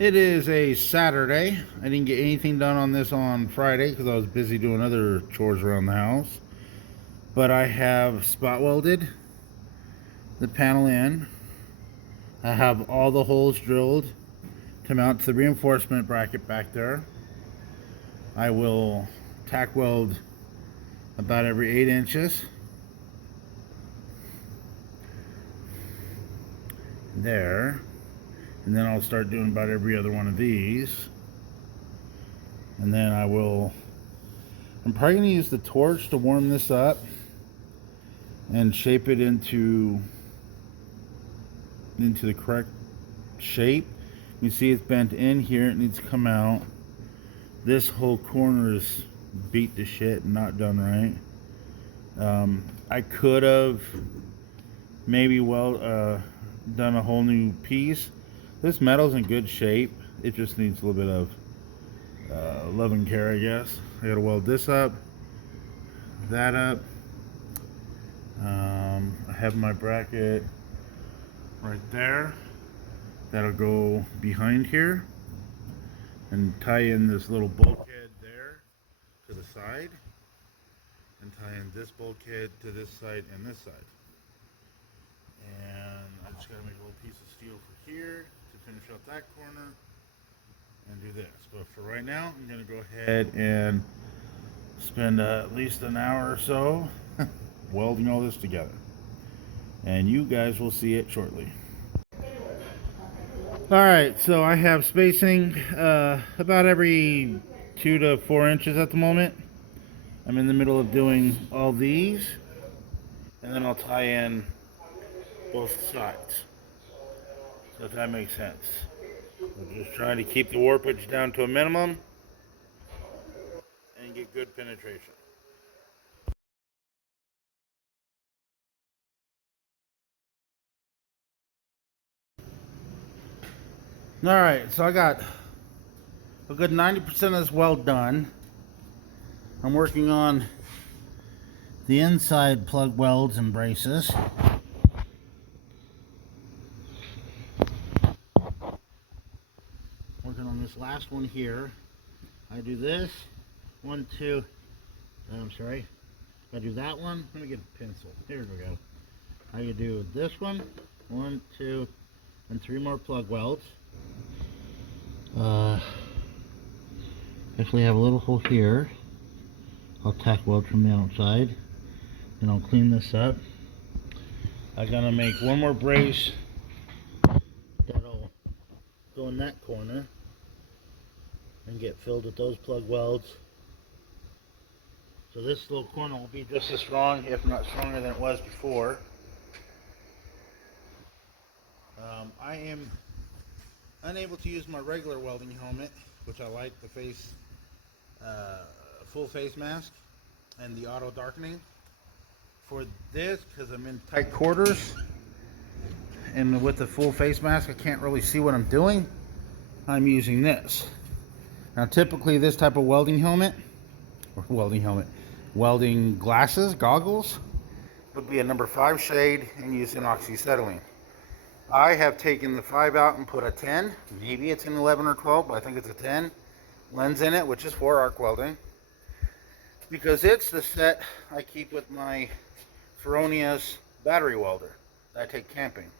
It is a Saturday. I didn't get anything done on this on Friday because I was busy doing other chores around the house. But I have spot welded the panel in. I have all the holes drilled to mount to the reinforcement bracket back there. I will tack weld about every 8 inches. There. And then I'll start doing about every other one of these. And then I'm probably going to use the torch to warm this up and shape it into the correct shape. You see it's bent in here, it needs to come out. This whole corner is beat to shit and not done right. I could have maybe done a whole new piece. This metal's in good shape. It just needs a little bit of love and care, I guess. I gotta weld this up, that up. I have my bracket right there. That'll go behind here and tie in this little bulkhead there to the side, and tie in this bulkhead to this side and this side. And I just gotta make a little piece of steel for here to finish out that corner and do this. But for right now, I'm gonna go ahead and spend at least an hour or so welding all this together, and you guys will see it shortly. Alright, so I have spacing about every 2 to 4 inches at the moment. I'm in the middle of doing all these, and then I'll tie in both sides, so if that makes sense. I'm just trying to keep the warpage down to a minimum and get good penetration. Alright, so I got a good 90% of this weld done. I'm working on the inside plug welds and braces. Working on this last one here. I do this, 1, 2, I'm sorry. I do that one, let me get a pencil, here we go. I can do this one, 1, 2, and 3 more plug welds. Actually have a little hole here. I'll tack weld from the outside, and I'll clean this up. I'm gonna make one more brace that'll go in that corner and get filled with those plug welds. So this little corner will be just as strong, if not stronger than it was before. I am unable to use my regular welding helmet, which I like, the full face mask and the auto darkening. For this, because I'm in tight quarters and with the full face mask I can't really see what I'm doing, I'm using this. Now typically this type of welding glasses, goggles, would be a number 5 shade and using oxyacetylene. I have taken the 5 out and put a 10, maybe it's an 11 or 12, but I think it's a 10 lens in it, which is for arc welding, because it's the set I keep with my Feronius battery welder that I take camping.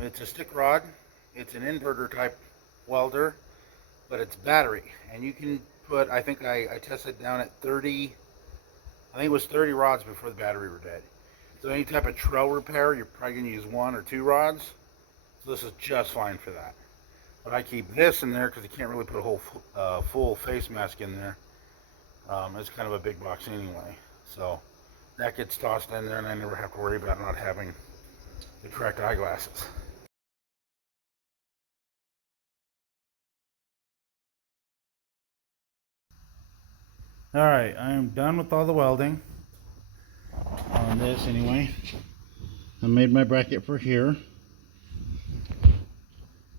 It's a stick rod, it's an inverter type welder, but it's battery, and you can put, I think I tested down at 30, I think it was 30 rods before the battery were dead. So any type of trail repair, you're probably going to use 1 or 2 rods. So this is just fine for that. But I keep this in there because you can't really put a whole full face mask in there. It's kind of a big box anyway. So that gets tossed in there, and I never have to worry about not having the correct eyeglasses. Alright, I am done with all the welding. On this anyway. I made my bracket for here.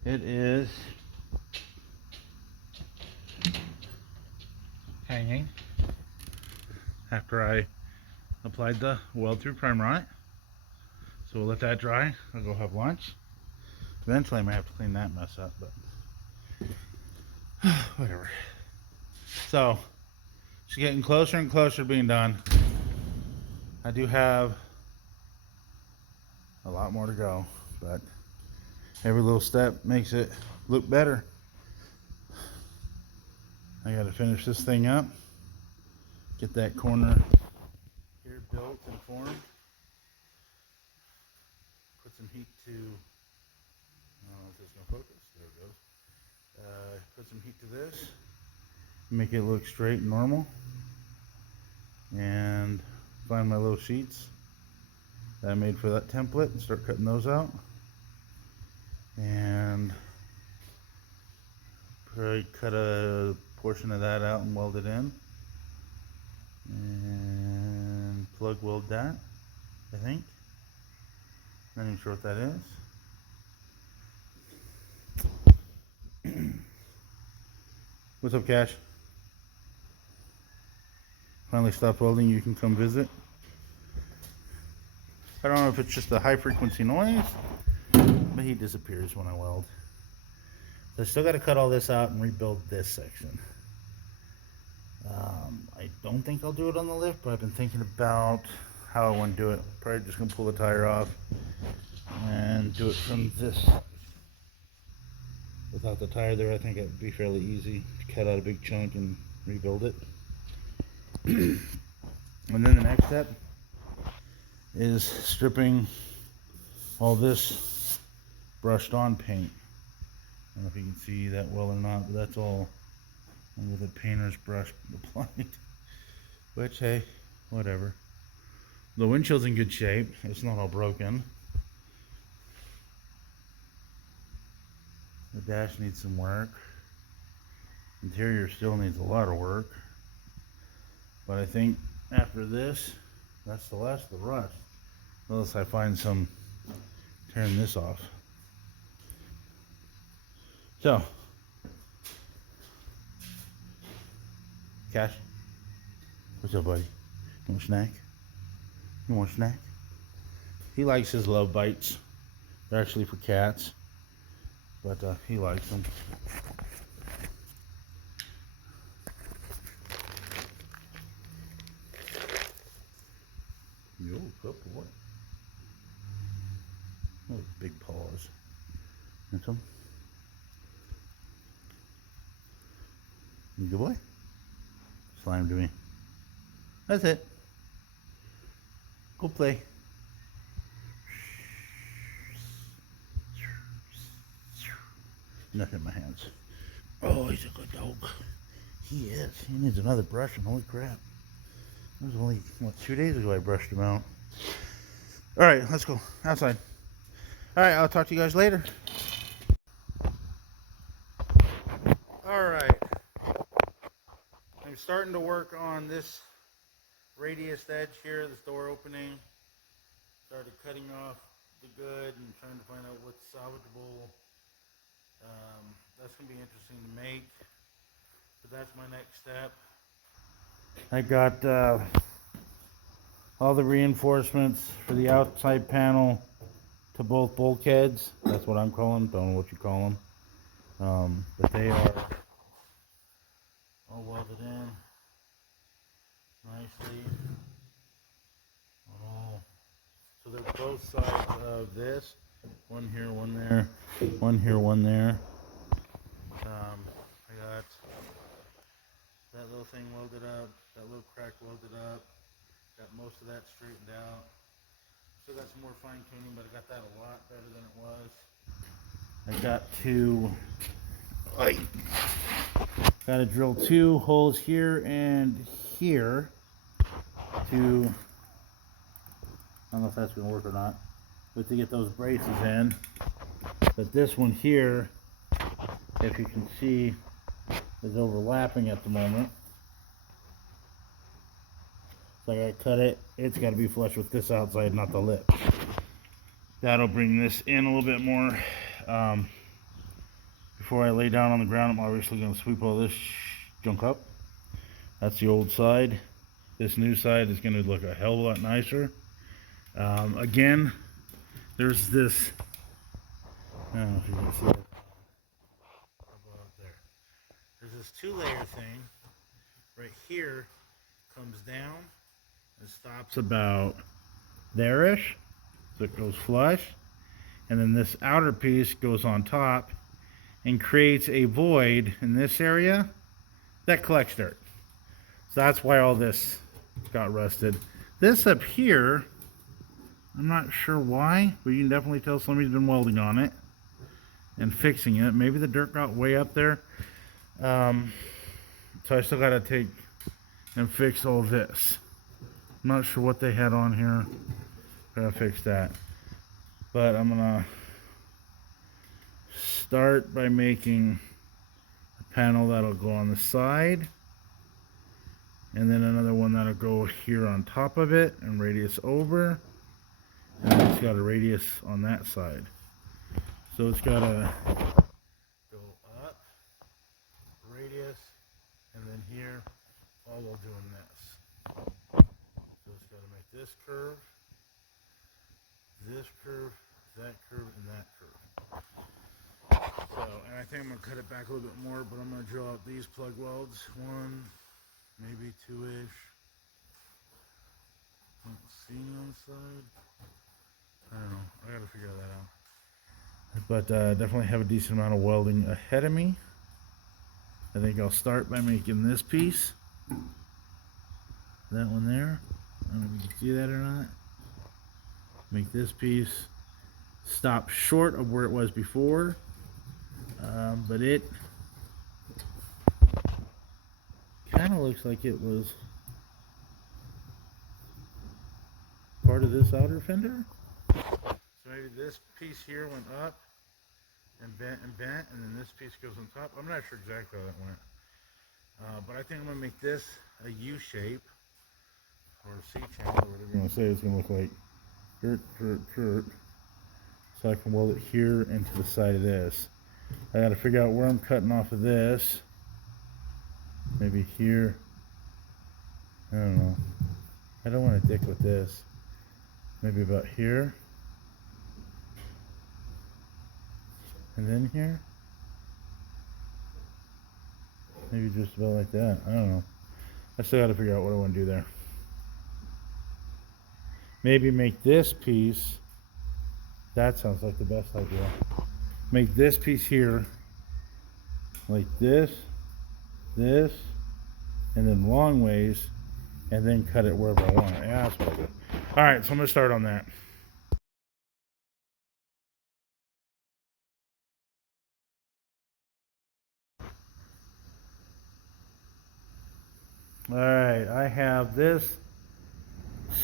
It is hanging after I applied the weld through primer on it. So we'll let that dry. I'll go have lunch. Eventually I might have to clean that mess up, but Whatever. So, it's getting closer and closer to being done. I do have a lot more to go, but every little step makes it look better. I gotta finish this thing up, get that corner here built and formed, put some heat to, I don't know if this is gonna focus, there it goes. Put some heat to this, make it look straight and normal, and find my little sheets that I made for that template and start cutting those out. And probably cut a portion of that out and weld it in. And plug weld that, I think. Not even sure what that is. What's up, Cash? Finally stopped welding, you can come visit. I don't know if it's just a high frequency noise, but he disappears when I weld. So I still got to cut all this out and rebuild this section. I don't think I'll do it on the lift, but I've been thinking about how I want to do it. Probably just going to pull the tire off and do it from this side. Without the tire there, I think it would be fairly easy to cut out a big chunk and rebuild it. And then the next step is stripping all this brushed on paint. I don't know if you can see that well or not, but that's all with a painter's brush applied. Which, hey, whatever. The windshield's in good shape. It's not all broken. The dash needs some work. Interior still needs a lot of work. But I think after this, that's the last of the rust. Unless I find some tearing this off. So, Cash, what's up, buddy? You want a snack? You want a snack? He likes his love bites. They're actually for cats, but he likes them. Yo, good boy. Oh, big paws. Want some? Good boy. Slime to me. That's it. Go play. Nothing in my hands. Oh, he's a good dog. He is. He needs another brushing. Holy crap. It was only, what, 2 days ago I brushed him out. Alright, let's go outside. Alright, I'll talk to you guys later. Alright. I'm starting to work on this radius edge here, this door opening. Started cutting off the good and trying to find out what's salvageable. That's going to be interesting to make. But that's my next step. I got all the reinforcements for the outside panel to both bulkheads. That's what I'm calling them. Don't know what you call them. But they are all welded in nicely. So they're both sides of this. One here, one there. One here, one there. I got that little thing welded up. That little crack welded up. Got most of that straightened out. Still got some more fine tuning, but I got that a lot better than it was. I got to gotta drill 2 holes here and here to, I don't know if that's gonna work or not, but to get those braces in. But this one here, if you can see, is overlapping at the moment. So I gotta cut it. It's gotta be flush with this outside, not the lip. That'll bring this in a little bit more. Before I lay down on the ground, I'm obviously gonna sweep all this junk up. That's the old side. This new side is gonna look a hell of a lot nicer. Again, there's this, I don't know if you can see it. There. There's this 2-layer thing right here, comes down and stops about there-ish, so it goes flush, and then this outer piece goes on top and creates a void in this area that collects dirt. So that's why all this got rusted. This up here, I'm not sure why, but you can definitely tell somebody's been welding on it and fixing it. Maybe the dirt got way up there. So I still gotta take and fix all this. I'm not sure what they had on here. Gotta fix that. But I'm gonna start by making a panel that'll go on the side, and then another one that'll go here on top of it and radius over, and then it's got a radius on that side. So it's gotta go up, radius, and then here, all while doing this. So it's gotta make this curve, that curve, and that curve. So, and I think I'm gonna cut it back a little bit more, but I'm gonna drill out these plug welds. 1, maybe 2-ish. Don't see any on the side. I don't know. I gotta figure that out. But definitely have a decent amount of welding ahead of me. I think I'll start by making this piece. That one there. I don't know if you can see that or not. Make this piece stop short of where it was before. But it kind of looks like it was part of this outer fender. So maybe this piece here went up and bent, and then this piece goes on top. I'm not sure exactly how that went. But I think I'm going to make this a U shape, or a C-channel, or whatever you want to say. It's going to look like dirt. So I can weld it here into the side of this. I got to figure out where I'm cutting off of this. Maybe here. I don't know. I don't want to dick with this. Maybe about here. And then here. Maybe just about like that. I don't know. I still got to figure out what I want to do there. Maybe make this piece. That sounds like the best idea. Make this piece here like this, and then long ways, and then cut it wherever I want it. Yeah, that's what I do. All right, so I'm gonna start on that. All right, I have this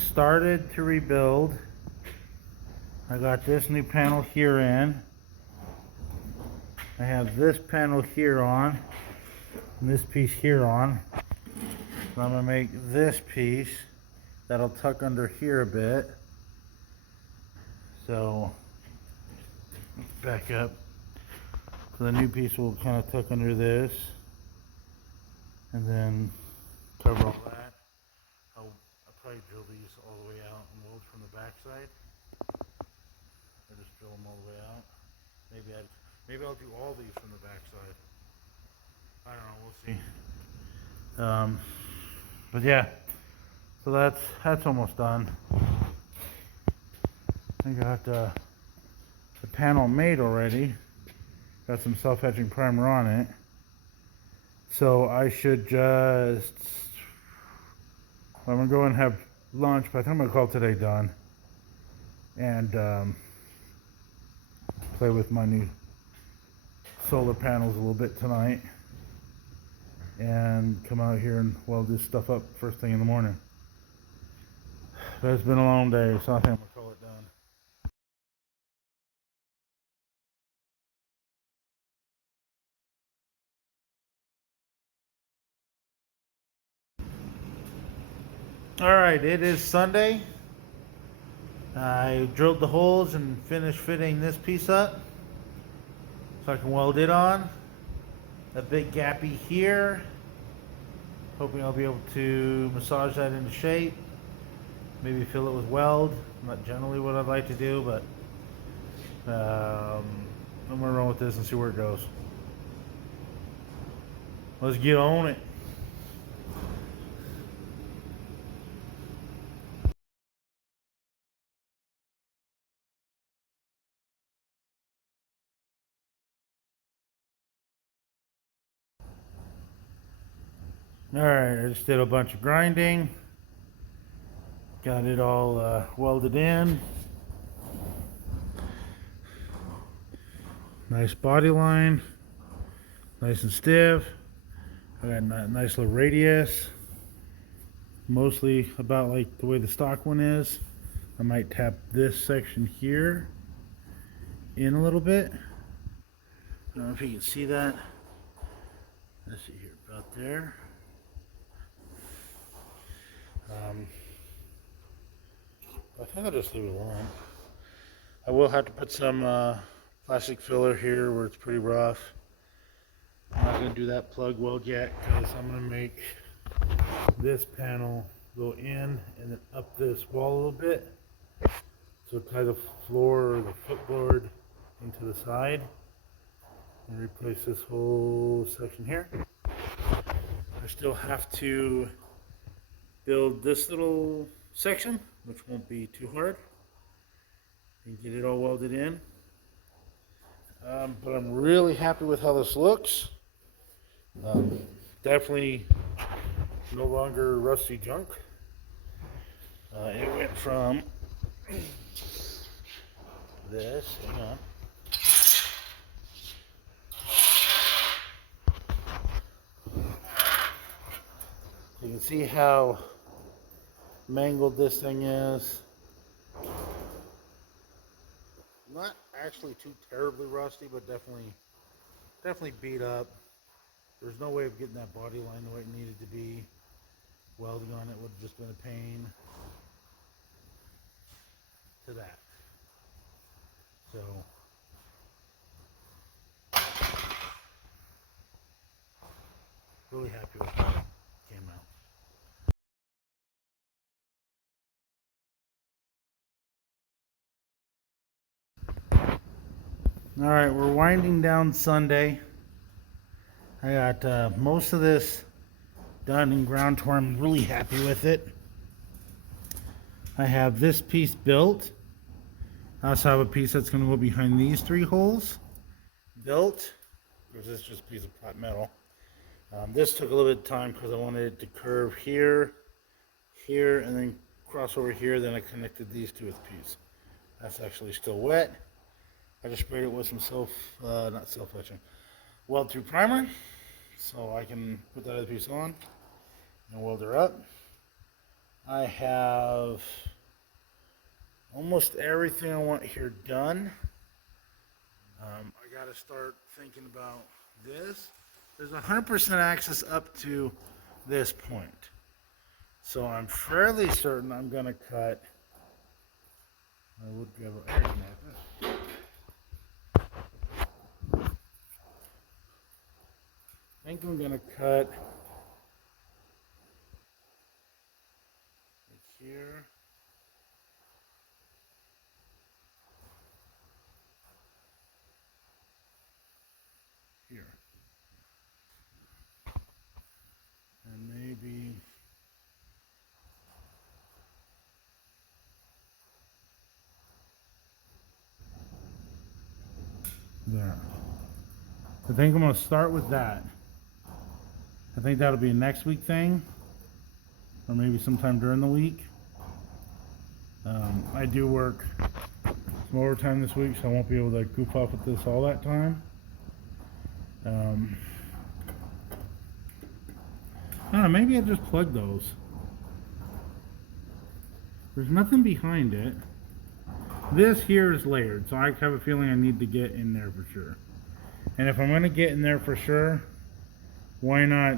started to rebuild. I got this new panel here in. I have this panel here on, and this piece here on. So I'm gonna make this piece that'll tuck under here a bit. So back up. So the new piece will kind of tuck under this, and then cover all that. I'll probably drill these all the way out and weld from the back side. Or just drill them all the way out. Maybe I'll do all these from the back side. I don't know, we'll see. But yeah, so that's almost done. I got the panel made already. Got some self-etching primer on it. So I should just, I'm gonna go and have lunch, but I think I'm gonna call today done. And play with my new solar panels a little bit tonight. And come out here and weld this stuff up first thing in the morning. But it's been a long day, so I think I'm gonna call it done. Alright, it is Sunday. I drilled the holes and finished fitting this piece up so I can weld it on. A big gappy here. Hoping I'll be able to massage that into shape. Maybe fill it with weld. Not generally what I'd like to do, but I'm gonna run with this and see where it goes. Let's get on it. Alright, I just did a bunch of grinding. Got it all welded in. Nice body line. Nice and stiff. I got a nice little radius. Mostly about like the way the stock one is. I might tap this section here in a little bit. I don't know if you can see that. Let's see here, about there. I think I'll just leave it alone. I will have to put some plastic filler here where it's pretty rough. I'm not going to do that plug weld yet because I'm going to make this panel go in and then up this wall a little bit. So tie the floor or the footboard into the side and replace this whole section here. I still have to build this little section, which won't be too hard, and get it all welded in. But I'm really happy with how this looks. Definitely no longer rusty junk. It went from this, hang on. You can see how mangled this thing is. Not actually too terribly rusty, but definitely beat up. There's no way of getting that body line the way it needed to be. Welding on it would have just been a pain to that. So really happy with how it came out. All right, we're winding down Sunday. I got most of this done and ground to where I'm really happy with it. I have this piece built. I also have a piece that's going to go behind these 3 holes built, because this is just a piece of flat metal. This took a little bit of time because I wanted it to curve here, here, and then cross over here. Then I connected these two with a piece. That's actually still wet. I just sprayed it with some not self-etching, weld through primer, so I can put that other piece on and weld her up. I have almost everything I want here done. I got to start thinking about this. There's 100% access up to this point, so I'm fairly certain I'm going to cut. I would grab a like this. I think I'm going to cut like here. Here. And maybe there. I think I'm going to start with that. I think that'll be a next week thing, or maybe sometime during the week. I do work some overtime this week, so I won't be able to goof off with this all that time. I don't know, maybe I just plug those. There's nothing behind it. This here is layered, so I have a feeling I need to get in there for sure. And if I'm going to get in there for sure, why not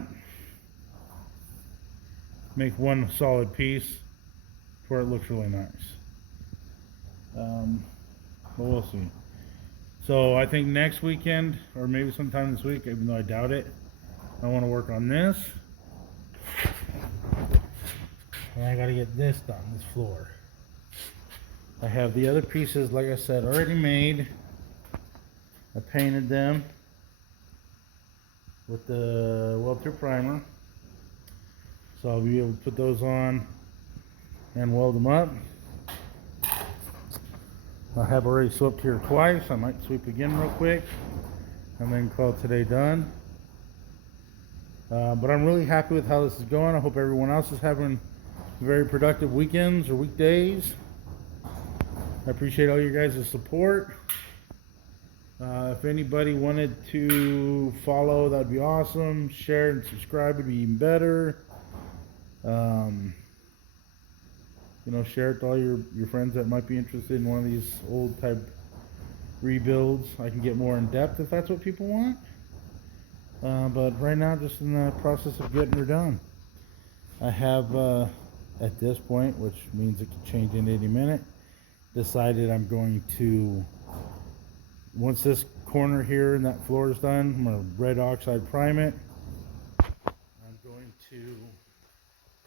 make one solid piece where it looks really nice? But we'll see. So I think next weekend, or maybe sometime this week, even though I doubt it, I want to work on this. And I got to get this done, this floor. I have the other pieces, like I said, already made. I painted them. with the Weld through primer. So I'll be able to put those on and weld them up. I have already swept here twice. I might sweep again real quick and then call today done. But I'm really happy with how this is going. I hope everyone else is having very productive weekends or weekdays. I appreciate all your guys' support. If anybody wanted to follow, that would be awesome. Share and subscribe would be even better. You know, share it to all your friends that might be interested in one of these old type rebuilds. I can get more in depth if that's what people want. But right now, just in the process of getting her done. I have, at this point, which means it could change in any minute, decided I'm going to, once this corner here and that floor is done, I'm going to red oxide prime it. I'm going to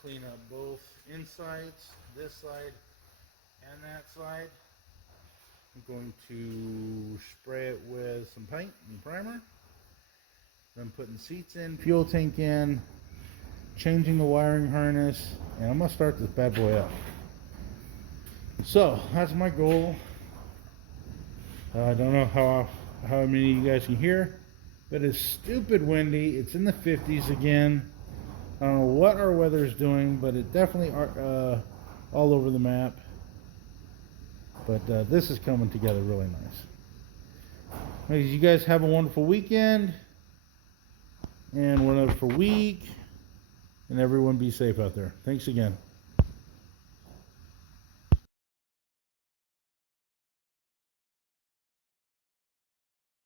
clean up both insides, this side and that side. I'm going to spray it with some paint and primer. Then putting seats in, fuel tank in, changing the wiring harness, and I'm going to start this bad boy up. So that's my goal. I don't know how many of you guys can hear, but it's stupid windy. It's in the 50s again. I don't know what our weather is doing, but it definitely are all over the map. But this is coming together really nice. You guys have a wonderful weekend and wonderful week, and everyone be safe out there. Thanks again.